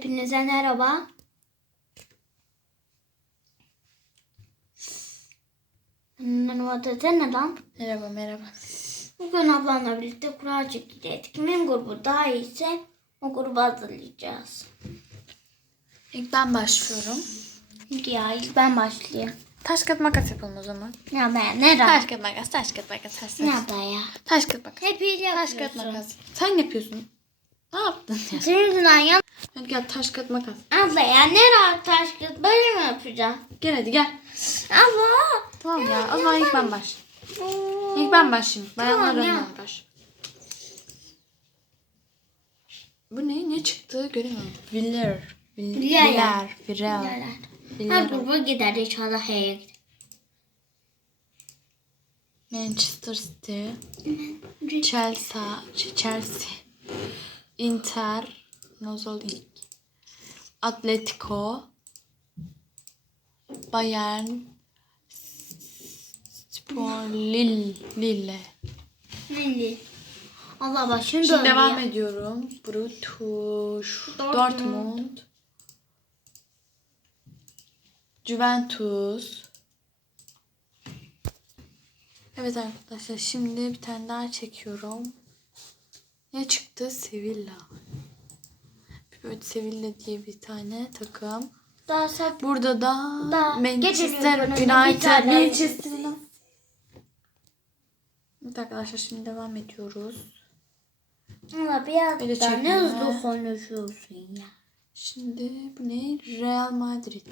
Hepinize merhaba. Merhaba ne lan? Merhaba merhaba. Bugün ablamla birlikte kura çekecektik. Kimin grubu daha iyiyse o grubu hazırlayacağız. İlk ben başlıyorum. Ya ilk ben başlayayım. Taş kağıt makas yapalım o zaman. Ne yapayım? Ne Taş yapayım? kağıt makas, taş kağıt makas, taş Ne kağıt. yapayım? Taş kağıt makas. Hep iyi Taş kağıt yapıyorsun. makas. Sen yapıyorsun. Ne yaptın ya? Senin yan... Hadi gel taş kağıt makas. Abla ya ne rahat taş kız böyle mi yapacağım? Gel hadi gel. Abla. Tamam ya. O zaman ilk ben başlayayım. İlk ben başlayayım. Bayanlar Tamam ya. önden baş. Bu ne? Ne çıktı? Göremiyorum. Viller. Vill- Viller. Viller. Viller. Viller. gruba gider inşallah H'ye gider. Manchester City. Chelsea. Chelsea. Inter. Nozolik. Atletico. Bayern. Spor. Lille. Lille. Lili. Allah başını Şimdi döndü devam ya. ediyorum. Brutus. Dortmund. Dortmund. Juventus. Evet arkadaşlar şimdi bir tane daha çekiyorum. Ne çıktı? Sevilla. Böyle Sevilla diye bir tane takım. Daha sap. Burada da Da, Manchester United. Manchester. Evet arkadaşlar şimdi devam ediyoruz. Allah biraz Böyle da ne hızlı konuşuyorsun ya. Şimdi bu ne? Real Madrid.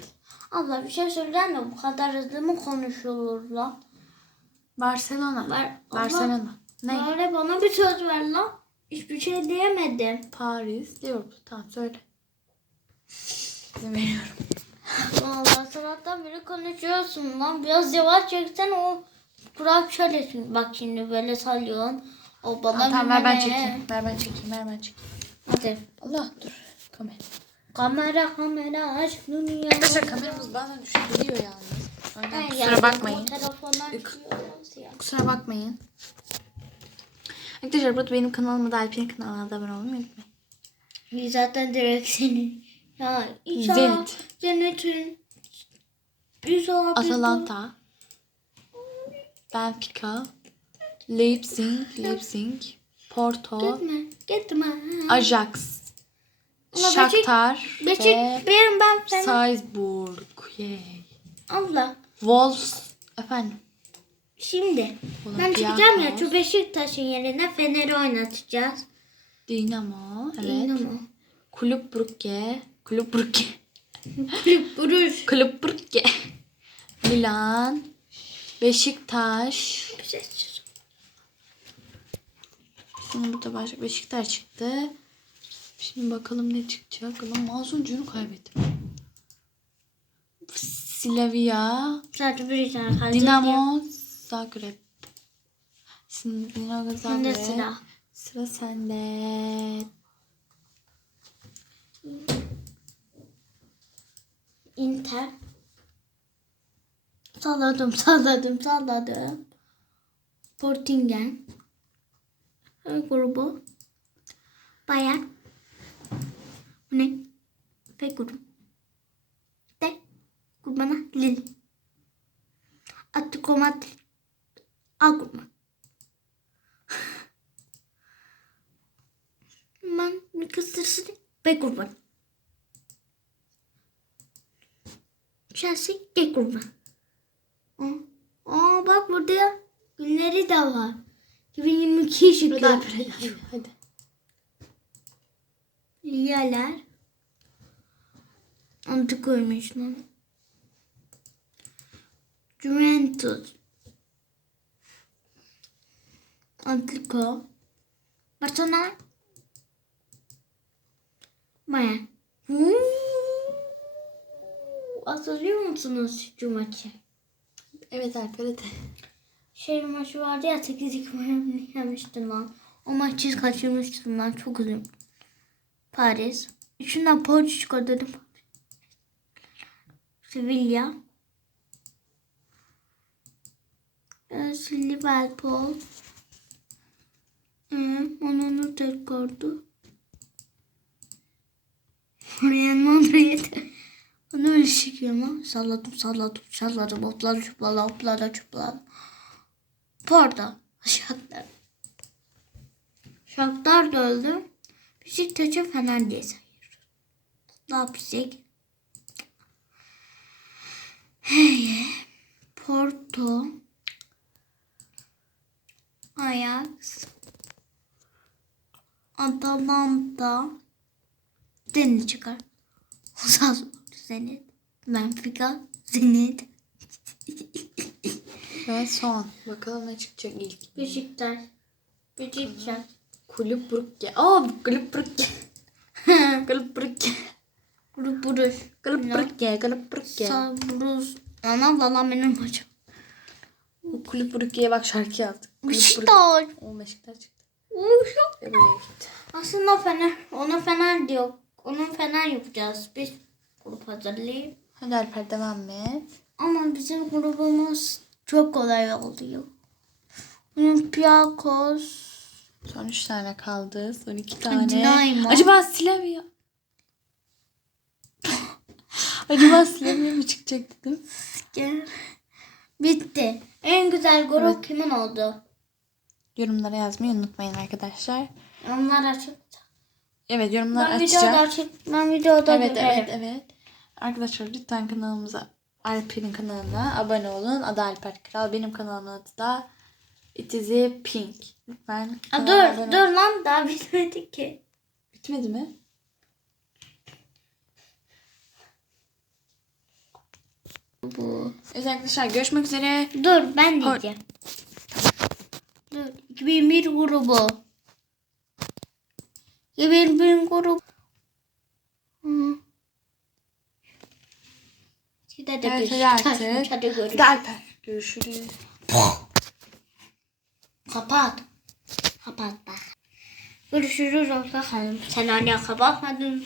Abla bir şey söyler mi? Bu kadar hızlı mı konuşulur lan? Barcelona. Var- Barcelona. Ne? Bari bana bir söz ver lan. Hiçbir şey diyemedim. Paris, Liverpool. Tamam söyle. İzin veriyorum. Allah sabahtan beri konuşuyorsun lan. Biraz yavaş çeksen o Kurak şöylesin. Bak şimdi böyle sallıyorsun. O bana Tamam, tamam ver ben çekeyim. Ver ben çekeyim. Ver ben çekeyim. Hadi. Allah dur. Kamera. Kamera kamera aşk dünya. Arkadaşlar kameramız bazen düşebiliyor yalnız. Aynen, Ay, kusura bakmayın. Kusura bakmayın. Arkadaşlar burada benim kanalıma da Alp'in kanalına da abone olmayı unutmayın. Biz zaten direkt senin. Ya inşallah Zenit. cennetin. İnşallah Atalanta. Benfica. Leipzig. Leipzig. Porto. Gitme. Gitme. Ajax. Shakhtar. Beşik. Ve Benim ben seni. Salzburg. Yay. Abla. Wolves. Efendim. Şimdi. Ben Olympiakos. çıkacağım ya şu Beşiktaş'ın yerine Fener'i oynatacağız. Dinamo. Evet. Dinamo. Kulüp Brugge. Kulüp Brugge. Kulüp Bruges. Kulüp Brugge. Milan. Beşiktaş. Şimdi burada başka Beşiktaş çıktı. Şimdi bakalım ne çıkacak. Lan Mazuncu'nu kaybettim. Slavia. Dinamo Zagreb. Şimdi Zagreb. sıra. Sıra sende. Inter. Salladım, salladım, salladım. Portingen. Grubu. Bayern. Bu ne? F grubu. D. Grubuna Lille. Atletico Madrid. A grubu. Ben bir kısırsın. B grubu. Chelsea G grubu. Aa, bak burada ya. Günleri de var. 2022 şıkkı. Hadi hadi. hadi. Koymuş lan. Juventus. Atletico. Barcelona. Huu. Hatırlıyor musunuz şu maçı? Evet hadi. Şey maçı vardı ya 8-2 yemiştin lan. O maçı kaçırmıştım lan çok üzüldüm. Paris. Üçünden Porto çıkar dedim. Sevilla. Ee, Liverpool. Ee, onun tekrardı. Real Madrid. Onu öyle çekiyorum ha. Salladım salladım salladım. Hopladı çupladı hopladı çupladı. Porto. Şaklar. Şaklar da öldü. Beşiktaş'a Fener diye sayıyoruz. Ne yapacak? Hey. Porto. Ajax. Atalanta. Zenit çıkar. Osasuna Zenit. Benfica Zenit. Ve son. Bakalım ne çıkacak ilk. Beşiktaş. Beşiktaş. Kulüp Brugge. Aa Kulüp Brugge. Kulüp Brugge. Grup Buruş. Kulüp Brugge. Kulüp Brugge. Sabruz. Ana valla benim hocam. Kulüp Brugge'ye bak şarkı. Kulüp Brugge. Beşiktaş. O Beşiktaş buraya gitti. Aslında Fener. Ona Fener diyor. Onun Fener yapacağız. Biz grup hazırlayıp. Hadi Alper devam et. Ama bizim grubumuz çok kolay oluyor. Olympiakos. Son 3 tane kaldı. Son 2 tane. Dinamo. Acaba Slavia? Acaba Slavia mı çıkacak dedim. Bitti. En güzel grup Evet. kimin oldu? Yorumlara yazmayı unutmayın arkadaşlar. Onlar açık. Evet yorumlar Ben açacağım. videoda açık. Ben videoda Evet dönerim. evet evet. Arkadaşlar lütfen kanalımıza Alper'in kanalına abone olun. Adı Alper Kral. Benim kanalımın adı da Itizi Pink. Lütfen Aa, dur abone dur lan daha bitmedi ki. Bitmedi mi? Bu. Evet arkadaşlar görüşmek üzere. Dur ben diyeceğim. Dur 2001 grubu. 2001 grubu. Hı. Size de Evet, maç, Hadi görüşürüz. Alper. Görüşürüz. Kapat. Kapat bak. Görüşürüz olsa kalın. Sen hala kapatmadın.